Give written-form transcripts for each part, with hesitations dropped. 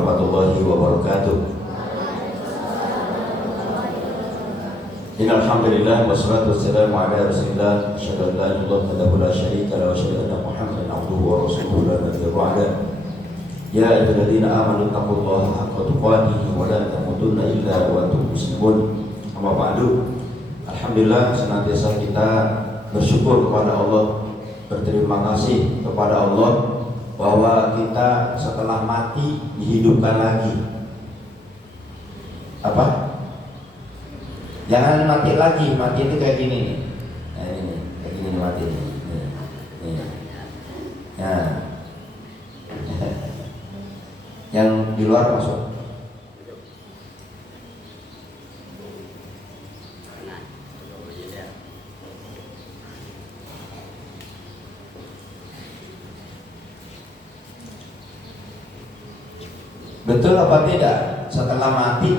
warahmatullahi wabarakatuh. Innal hamdalillah wassalatu wassalamu ala Rasulillah asyhadu an la ilaha illallah wa la syarika lahu wa asyhadu anna Muhammadan abduhu wa rasuluhu la nabiyya ba'da. Ya ayyuhalladzina amanu taqullaha haqqa tuqatih wa la tamutunna illa wa antum muslimun. Amma ba'du. Alhamdulillah, senantiasa kita bersyukur kepada Allah, berterima kasih kepada Allah bahwa kita setelah mati dihidupkan lagi. Apa? Jangan mati lagi, mati itu kayak gini nih. Nah ini nih, kayak gini nih mati nih. Nih. Nah. Yang di luar masuk. Betul apa tidak? Setelah mati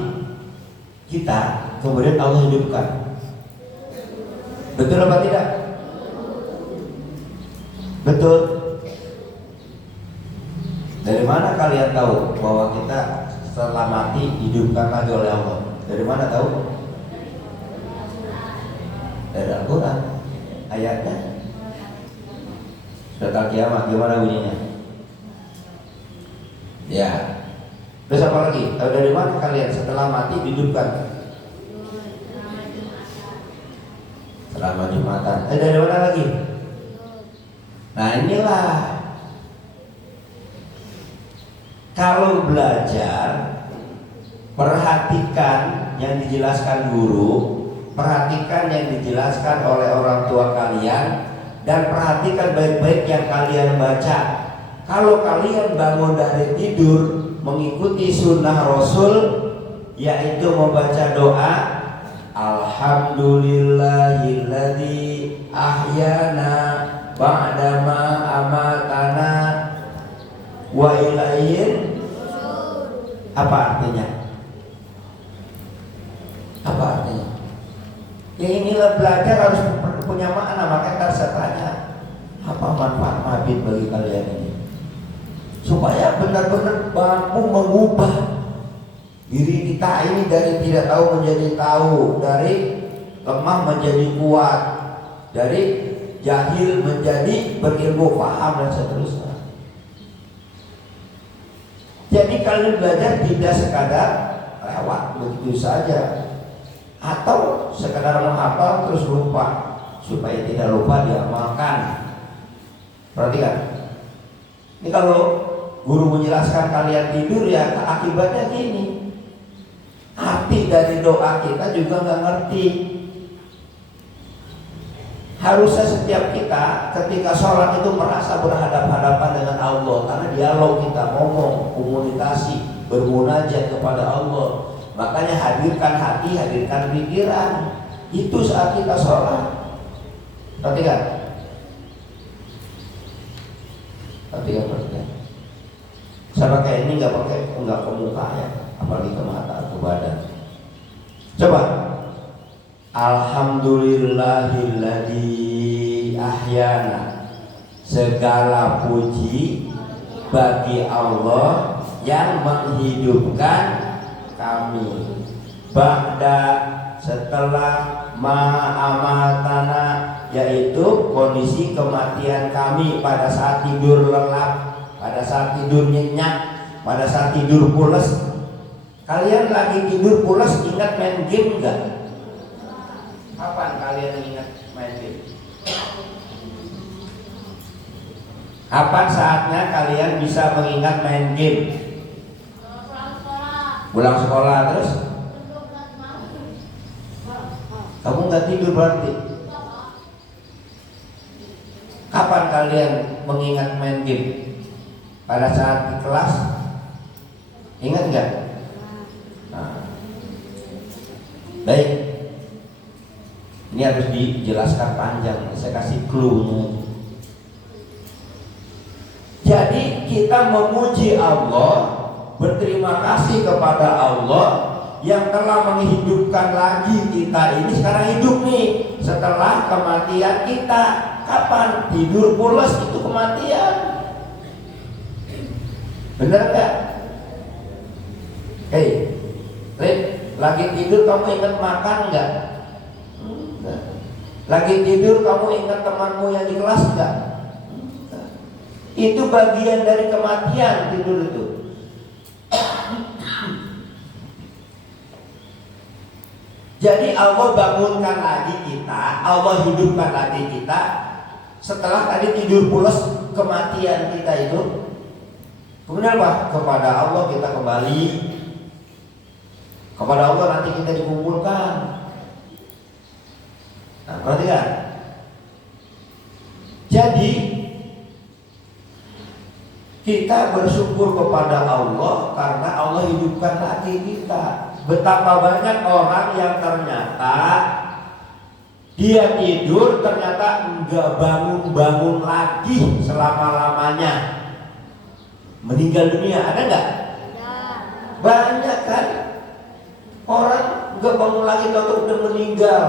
kita kemudian Allah hidupkan. Betul apa tidak? Betul. Dari mana kalian tahu bahwa kita setelah mati hidupkan lagi oleh Allah? Dari mana tahu? Dari Al-Quran. Ayatnya surat Al-Qiyamah, gimana bunyinya? Ya. Terus apa lagi? Tahu dari mana kalian setelah mati dihidupkan? Selama Jumatan. Dari mana lagi? Nah inilah, kalau belajar perhatikan yang dijelaskan guru, perhatikan yang dijelaskan oleh orang tua kalian, dan perhatikan baik-baik yang kalian baca. Kalau kalian bangun dari tidur mengikuti sunnah Rasul, yaitu membaca doa Alhamdulillahilladzi ahyana ba'dama amatana wa ilaihin. Apa artinya? Apa artinya? Ya inilah belajar harus punya makna. Makanya saya tanya, apa manfaat mabit bagi kalian ini? Supaya benar-benar mampu mengubah diri kita ini dari tidak tahu menjadi tahu, dari lemah menjadi kuat, dari jahil menjadi berilmu, paham, dan seterusnya. Jadi kalian belajar tidak sekadar lewat begitu saja, atau sekadar menghafal terus lupa. Supaya tidak lupa diamalkan. Perhatikan. Ini kalau guru menjelaskan kalian tidur, ya akibatnya gini. Arti dari doa kita juga nggak ngerti. Harusnya setiap kita ketika sholat itu merasa berhadapan-hadapan dengan Allah, karena dialog kita, ngomong, komunikasi, bermunajat kepada Allah. Makanya hadirkan hati, hadirkan pikiran. Itu saat kita sholat. Perhatikan. Perhatikan. Saya pakai ini nggak ke muka ya, apalagi ke mata, ke badan. Coba. Alhamdulillahilladzi ahyana. Segala puji bagi Allah yang menghidupkan kami. Ba'da, setelah, ma'amatana, yaitu kondisi kematian kami pada saat tidur lelap, pada saat tidur nyenyak, pada saat tidur pules. Kalian lagi tidur pules ingat main game enggak? Kapan kalian ingat main game? Kapan saatnya kalian bisa mengingat main game? Pulang sekolah terus? Kamu nggak tidur berarti? Kapan kalian mengingat main game? Pada saat di kelas? Ingat nggak? Nah. Baik. Ini harus dijelaskan panjang. Saya kasih clue-nya. Jadi kita memuji Allah, berterima kasih kepada Allah yang telah menghidupkan lagi kita ini. Sekarang hidup nih setelah kematian kita. Kapan? Tidur pulas itu kematian. Benar nggak? Hei, lagi tidur kamu ingat makan enggak? Enggak. Lagi tidur kamu ingat temanmu yang di kelas enggak? Enggak. Itu bagian dari kematian tidur itu. Jadi Allah bangunkan lagi kita, Allah hidupkan lagi kita setelah tadi tidur pulas kematian kita itu. Kemudian apa? Kepada Allah kita kembali. Kepada Allah nanti kita dikumpulkan. Nah, perhatikan. Jadi kita bersyukur kepada Allah karena Allah hidupkan lagi kita. Betapa banyak orang yang ternyata dia tidur ternyata enggak bangun-bangun lagi selama-lamanya, meninggal dunia. Ada enggak? Banyak kan orang enggak bangun lagi atau udah meninggal.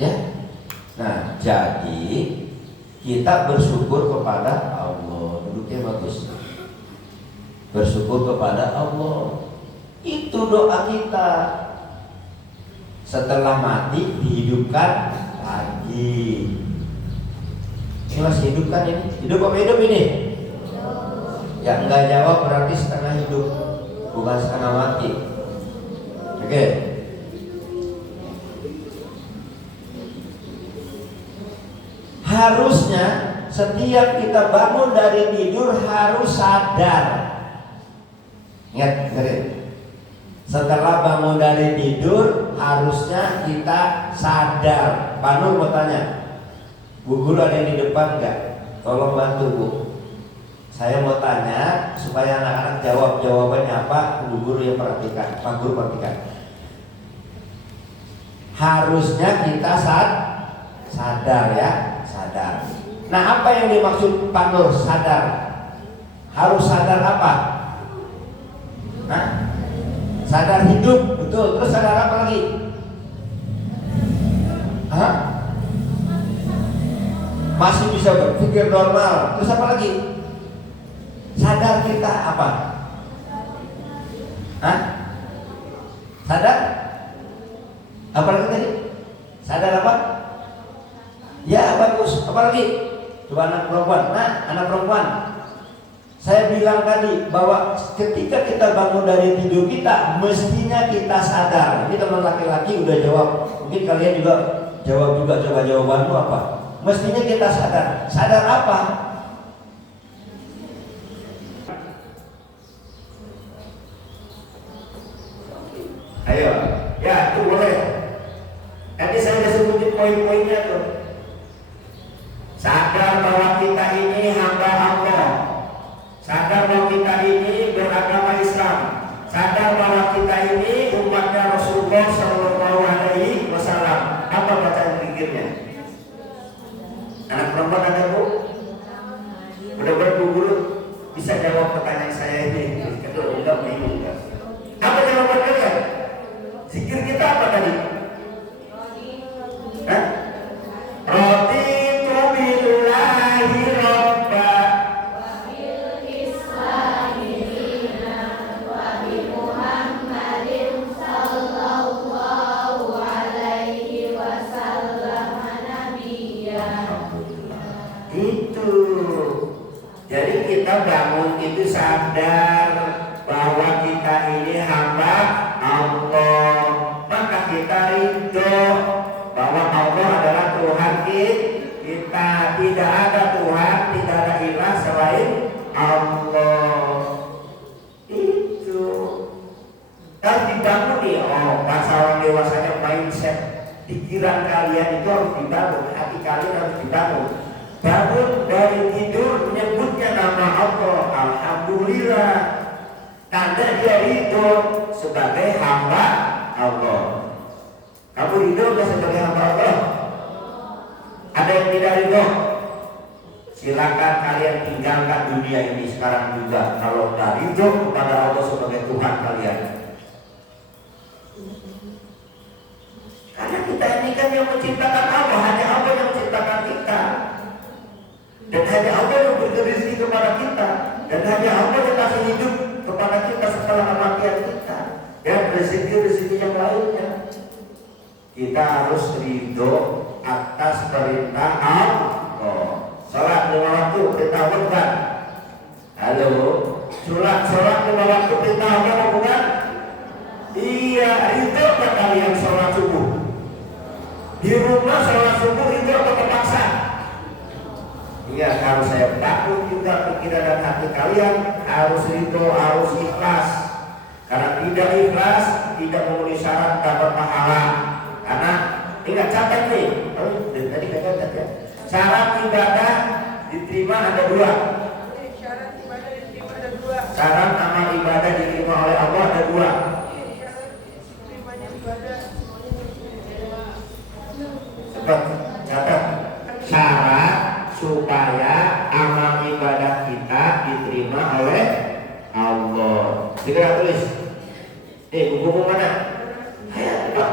Ya. Nah, jadi kita bersyukur kepada Allah. Duduknya bagus. Bersyukur kepada Allah. Itu doa kita. Setelah mati dihidupkan lagi. Ini masih hidup kan ini? Hidup apa hidup ini? Yang enggak jawab berarti setengah hidup, bukan setengah mati. Oke. Harusnya setiap kita bangun dari tidur harus sadar. Ingat, setelah bangun dari tidur harusnya kita sadar. Pak Nur mau tanya, Bu Guru ada yang di depan nggak? Tolong bantu Bu. Saya mau tanya supaya anak-anak jawab jawabannya apa. Bu Guru yang perhatikan, Pak Guru perhatikan. Harusnya kita sadar ya, sadar. Nah, apa yang dimaksud Pak Nur sadar? Harus sadar apa? Nah, sadar hidup, betul. Terus sadar apa lagi? Hah? Masih bisa berpikir normal. Terus apa lagi? Sadar kita apa? Hah? Sadar? Apa lagi tadi? Sadar apa? Ya bagus. Apa lagi? Coba anak perempuan. Nah, anak perempuan. Saya bilang tadi bahwa ketika kita bangun dari tidur kita, mestinya kita sadar. Ini teman laki-laki udah jawab. Mungkin kalian juga jawab juga. Coba jawabanmu apa? Mestinya kita sadar. Sadar apa? Ayo, ya itu boleh. Tadi saya sudah sebutin poin-poinnya tuh. Sadar bahwa kita ini hamba Allah. Sadar bahwa kita ini beragama Islam. Sadar bahwa kita ini umatnya Rasulullah Shallallahu Alaihi Wasallam. Apa bacaan pikirnya? Anak perempuan ada Bu? Mudah-mudahan Bu Guru bisa jawab pertanyaan saya ini. Betul, enggak bingung. Apa jawaban kalian? Zikir kita apa tadi? Hah? Roti bangun itu sadar bahwa kita ini hamba Allah, maka kita ridho bahwa Allah adalah Tuhan kita. Tidak ada Tuhan, tidak ada ilah selain Allah. Itu harus dibangun nih. Oh, bahasa orang dewasanya mindset. Pikiran kalian itu harus dibangun, hati kalian harus dibangun. Bangun dari tidur menyebutnya nama Allah, alhamdulillah. Tanda dia ridho sebagai hamba Allah. Kamu ridho gak sebagai hamba Allah? Ada yang tidak ridho? Silakan kalian tinggalkan dunia ini sekarang juga. Kalau tak ridho kepada Allah sebagai Tuhan kalian. Karena kita ini kan yang menciptakan Allah, hanya Allah yang menciptakan kita. Dan hanya Allah yang beri rezeki kepada kita. Dan hanya Allah yang kasih hidup kepada kita setelah kematian kita, dan rezeki-rezeki yang lainnya. Kita harus ridho atas perintah Allah. Salat 5 waktu perintah Allah bukan? Halo, sholat 5 waktu perintah Allah bukan? Iya, ridho kan kalian sholat subuh? Di rumah sholat subuh ridho atau terpaksa? Iya, harus saya takut juga pikiran dan hati kalian harus ridho, harus ikhlas. Karena tidak ikhlas, tidak memenuhi syarat dapat pahala. Karena ingat catat nih, tadi kita catat ya. Syarat ibadah diterima ada 2. Syarat ibadah diterima ada 2. Syarat amal ibadah diterima oleh Allah ada 2. Cepat catat. Syarat supaya amal ibadah kita diterima oleh Allah. Segera tulis. Buku mana? Ayo cepat.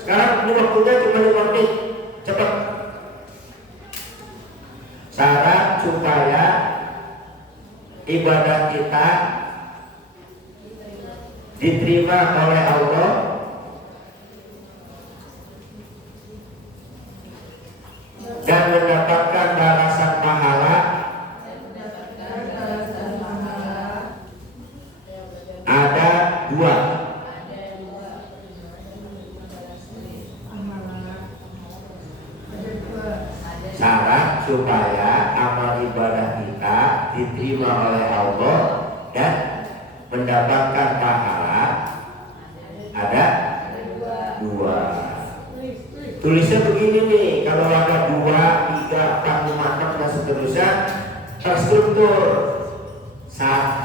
Sekarang ini waktunya cuma 5 menit. Cepat. Syarat supaya ibadah kita diterima oleh Allah dan mendapatkan balasan pahala ada 2. Syarat supaya amal ibadah kita diterima oleh Allah dan mendapatkan pahala ada 2. Tulisnya begini nih, kalau ada 2, 3, 4, 5, 6 dan seterusnya terstruktur. 1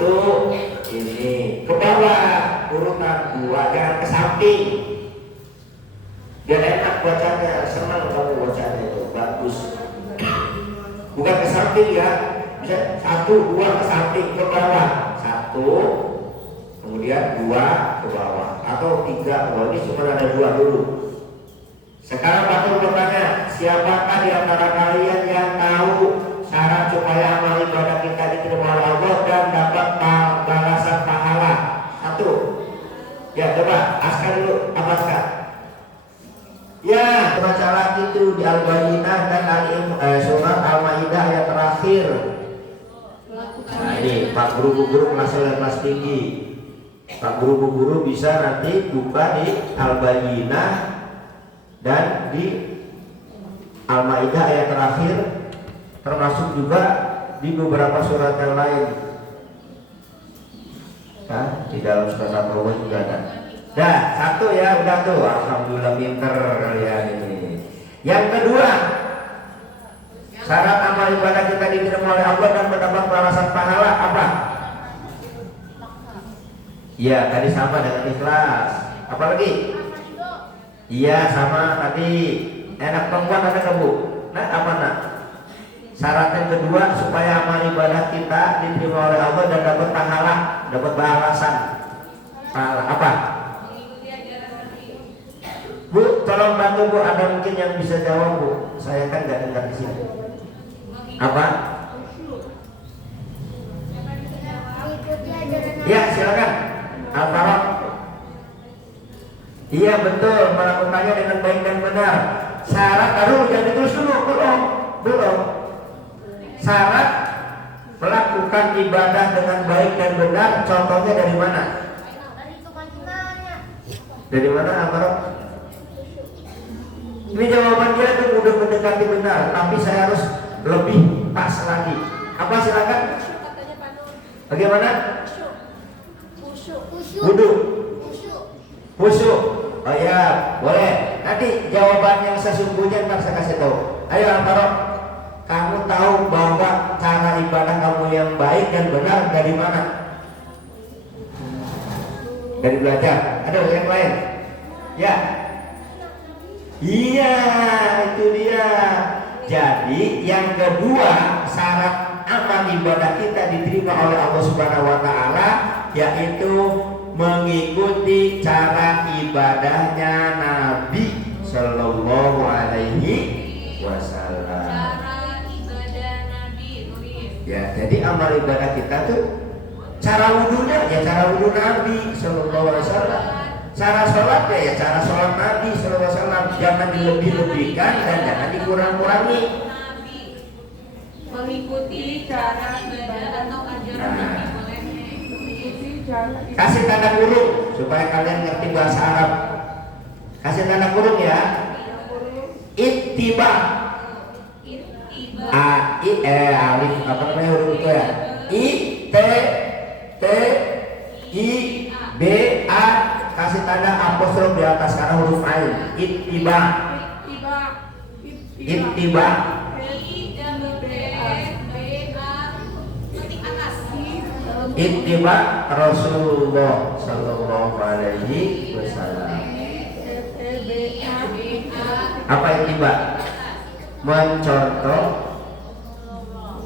ini ke bawah urutan 2, jangan ke samping. Biar enak bacanya, senang kamu bacanya itu, bagus. Bukan ke samping ya, bisa 1, 2 ke samping, ke bawah. 1, kemudian 2 ke bawah, atau 3 ke bawah. Ini cuma ada 2 dulu. Sekarang Pak bertanya, siapakah di antara kalian yang tahu syarat supaya amal ibadah kita diterima oleh Allah dan dapat balasan pahala? 1. Ya coba, Askar dulu, apa Askar? Ya, baca lagi itu di Al-Bayyinah dan surat Al-Maidah ayat terakhir. Nah ini Pak guru-guru kelas tinggi. Pak guru-guru bisa nanti buka di Al-Bayyinah dan di Al-Maidah ayat terakhir, termasuk juga di beberapa surat yang lain. Nah, di dalam surat Al-Baqarah juga ada. Dah, 1 ya, udah tuh. Alhamdulillah pinter kalian ini. Yang kedua, syarat amal ibadah kita diterima oleh Allah dan mendapat balasan pahala apa? Iya, tadi sama dengan ikhlas. Apa lagi? Iya, sama tadi. Enak perempuan ada kamu. Nah, apa nak? Syarat yang kedua supaya amal ibadah kita diterima oleh Allah dan dapat pahala, dapat balasan. Pahala apa? Bu, tolong bantu Bu, ada mungkin yang bisa jawab Bu. Saya kan nggak dengar di sini. Apa? Ya, silakan. Al-Faraq. Iya betul, melakukannya dengan baik dan benar. Syarat baru jangan ditulis dulu, belum. Syarat melakukan ibadah dengan baik dan benar, contohnya dari mana? Dari mana Al-Faraq? Ini jawaban dia itu udah mendekati benar, tapi saya harus lebih pas lagi. Apa silakan? Bagaimana? Wudu. Khusyuk. Oh ya, boleh. Nanti jawaban yang sesungguhnya ntar saya kasih tahu. Ayo Al-Faraq, kamu tahu bahwa cara ibadah kamu yang baik dan benar dari mana? Dari belajar. Ada yang lain? Ya. Iya, itu dia. Jadi yang kedua, syarat amal ibadah kita diterima oleh Allah Subhanahu wa taala yaitu mengikuti cara ibadahnya Nabi Sallallahu Alaihi Wasallam. Cara ibadah Nabi, Ya, jadi amal ibadah kita tuh Cara wudhunya ya cara wudhu Nabi Sallallahu Alaihi Wasallam. Cara sholatnya ya cara sholat Nabi Sallallahu Alaihi Wasallam. Jangan dilebih-lebihkan dan jangan dikurang-kurangi. Mengikuti cara ibadah atau ajaran Nabi boleh. Mengikuti cara Kasih tanda kurung supaya kalian ngerti bahasa Arab. Kasih tanda kurung ya. Ittiba. Alif apa namanya huruf itu ya? I T T I B A, kasih tanda apostrof di atas karena huruf ain. Ittiba. Ittiba. Ittiba Rasulullah Sallallahu Alaihi Wasallam. Apa ittiba? Mencontoh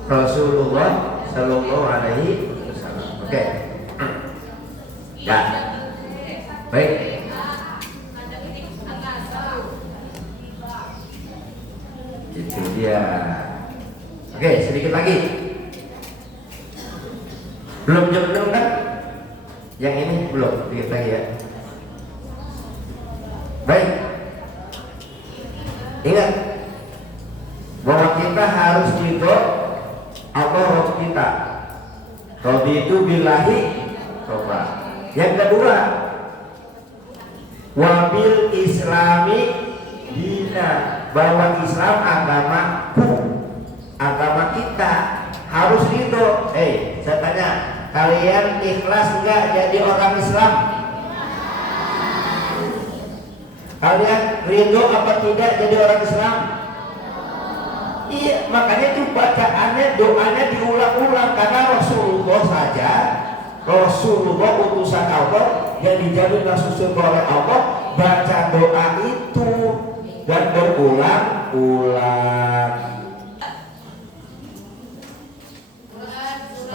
Rasulullah Sallallahu Alaihi Wasallam. Oke. Ya. Baik. Itu dia. Oke, sedikit lagi. Belum jam 6 kan? Yang ini belum, sedikit lagi ya. Baik. Ingat bahwa kita harus ridho Allah Rabb kita. Raditu billahi robba. Yang kedua, wabil islami dina, bahwa Islam agamaku, agama kita, harus ridho. Saya tanya, kalian ikhlas enggak jadi orang Islam? Kalian ridho apa tidak jadi orang Islam? Iya, makanya itu bacaannya, doanya diulang-ulang karena Rasulullah saja, Rasulullah utusan Allah yang dijamin masuk surga oleh Allah, baca doa itu dan berulang-ulang.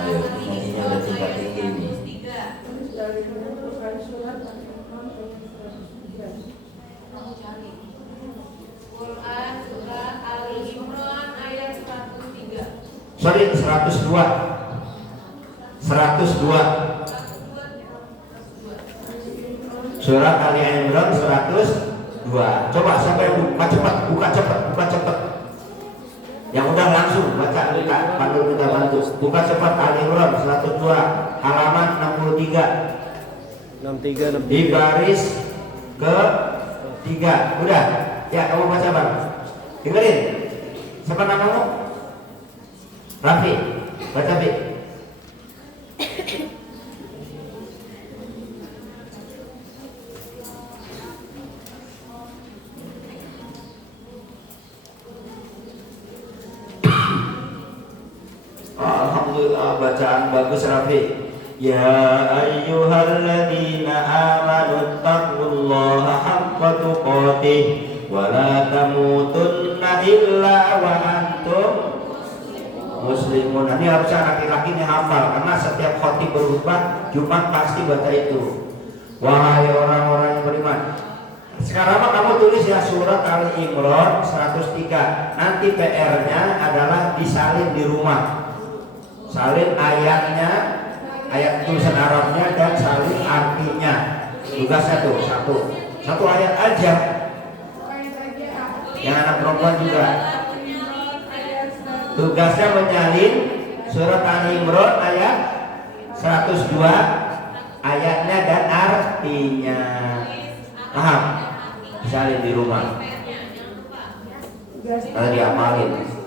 Ayo, nyanyinya udah tinggi-tinggi ini. Quran surah Ali Imran ayat 103. Sorry, 102. 102. Surat Ali Imran 102. Coba siapa yang buka cepat, buka cepat. Yang udah langsung baca, minta pandu, minta bantu. Buka cepat Ali Imran 102 halaman 63. 63. Di baris ke 3. Udah. Ya, kamu baca Bang. Dengerin. Siapa namamu? Rafi. Baca Bi. Alhamdulillah, bacaan bagus Rafi. Ya ayyuhalladzina amanu taqullaha haqqa tuqatih wa la tamutunna illa wa antum muslimun. Ini harusnya laki-laki ini hafal karena setiap khotib berkhutbah Jumat pasti baca itu. Wahai orang-orang yang beriman. Sekarang kamu tulis ya surat Ali Imran 103. Nanti PR-nya adalah disalin di rumah. Salin ayatnya, ayat tulisan Arabnya dan salin artinya. Tugasnya tuh satu ayat aja. Yang anak perempuan juga. Tugasnya menyalin surat Ali Imran ayat 102, ayatnya dan artinya. Paham? Salin di rumah. Kalau diamalin.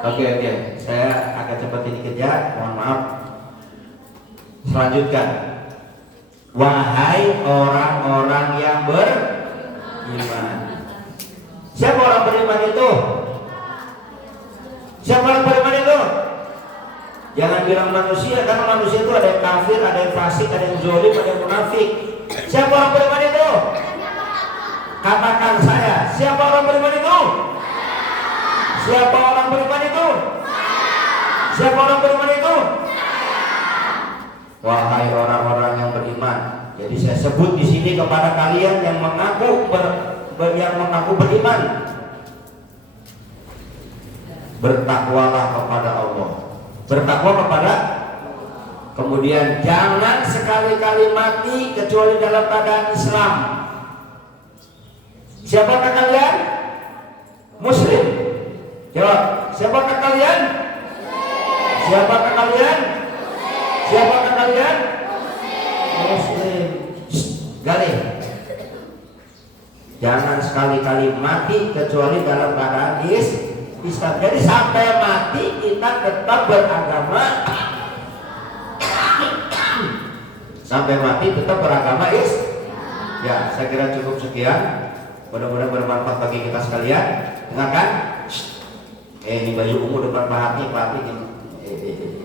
Oke, saya agak cepat ini kerja, mohon maaf. Selanjutkan. Wahai orang-orang yang beriman. Siapa orang beriman itu? Siapa orang beriman itu? Jangan bilang manusia, karena manusia itu ada yang kafir, ada yang fasik, ada yang zalim, ada yang munafik. Siapa orang beriman itu? Katakan saya, siapa orang beriman itu? Siapa orang beriman itu? Siapa orang beriman itu? Wahai orang-orang yang beriman. Jadi saya sebut di sini kepada kalian yang mengaku beriman. Bertakwalah kepada Allah. bertakwa kepada. Kemudian jangan sekali-kali mati kecuali dalam keadaan Islam. Siapakah kalian? Muslim. Jawab. Siapakah kalian? Siapakah kalian? Siapakah kalian? Muslim. Galih. Jangan sekali-kali mati kecuali dalam keadaan Islam. Jadi sampai mati kita tetap beragama. Sampai mati tetap beragama Ya, saya kira cukup sekian. Mudah-mudahan bermanfaat bagi kita sekalian. Dengarkan. Ini baju ungu depan Pak Hati.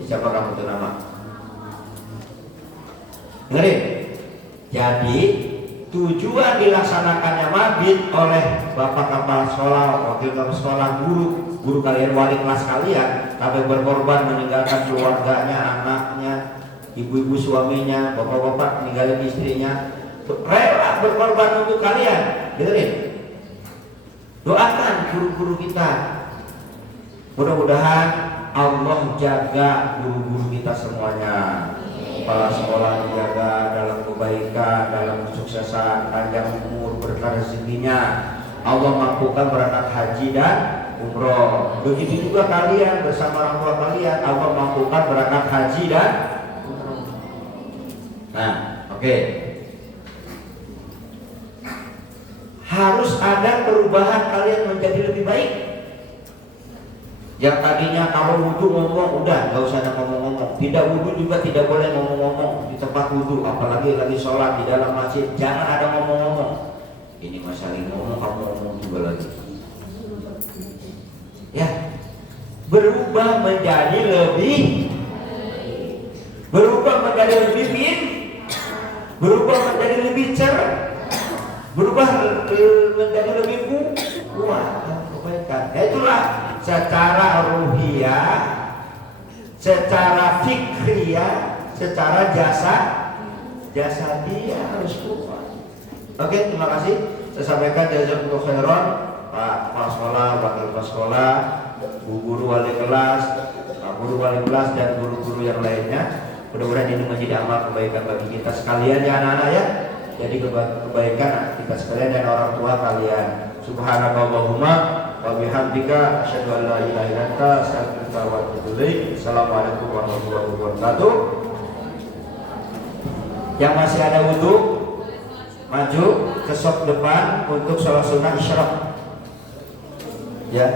Siapa kamu itu nama? Dengerin. Jadi tujuan dilaksanakannya mabit oleh bapak kepala sekolah, wakil kepala sekolah, guru kalian, wali kelas kalian, sampai berkorban meninggalkan keluarganya, anaknya, ibu-ibu suaminya, bapak-bapak meninggalkan istrinya, rela berkorban untuk kalian. Dengerin, doakan guru-guru kita, mudah-mudahan Allah jaga guru-guru kita semuanya. Kepala sekolah dijaga dalam kebaikan, dalam kesuksesan, panjang umur, berkah rezekinya. Allah mampukan berangkat haji dan umroh. Begitu juga kalian bersama orang tua kalian, Allah mampukan berangkat haji dan umroh. Nah, oke. Harus ada perubahan kalian menjadi lebih baik. Yang tadinya kalau wudhu ngomong, udah gak usah ada ngomong-ngomong. Tidak wudhu juga tidak boleh ngomong-ngomong di tempat wudhu, apalagi lagi sholat di dalam masjid, jangan ada ngomong-ngomong. Ini masalah ngomong, kamu ngomong juga lagi. Ya, berubah menjadi lebih, berubah menjadi lebih berubah menjadi lebih cerah, berubah menjadi lebih kuat dan kebaikan. Itulah secara ruhiyah, secara fikriyah, secara jasa dia harus kuat. Oke, terima kasih. Saya sampaikan jazakumullah khairan Pak Kepala Sekolah, Wakil Kepala Sekolah, Bu Guru Wali Kelas, Pak Guru Wali Kelas dan guru-guru yang lainnya. Mudah-mudahan ini menjadi amal kebaikan bagi kita sekalian ya anak-anak ya. Jadi kebaikan kita sekalian dan orang tua kalian. Subhanakallahumma wa bihamdika asyhadu an la ilaha illa anta astaghfiruka wa atubu ilaik. Assalamualaikum warahmatullahi wabarakatuh. Yang masih ada wudu maju ke sop depan untuk sholat sunnah isyraq. Ya.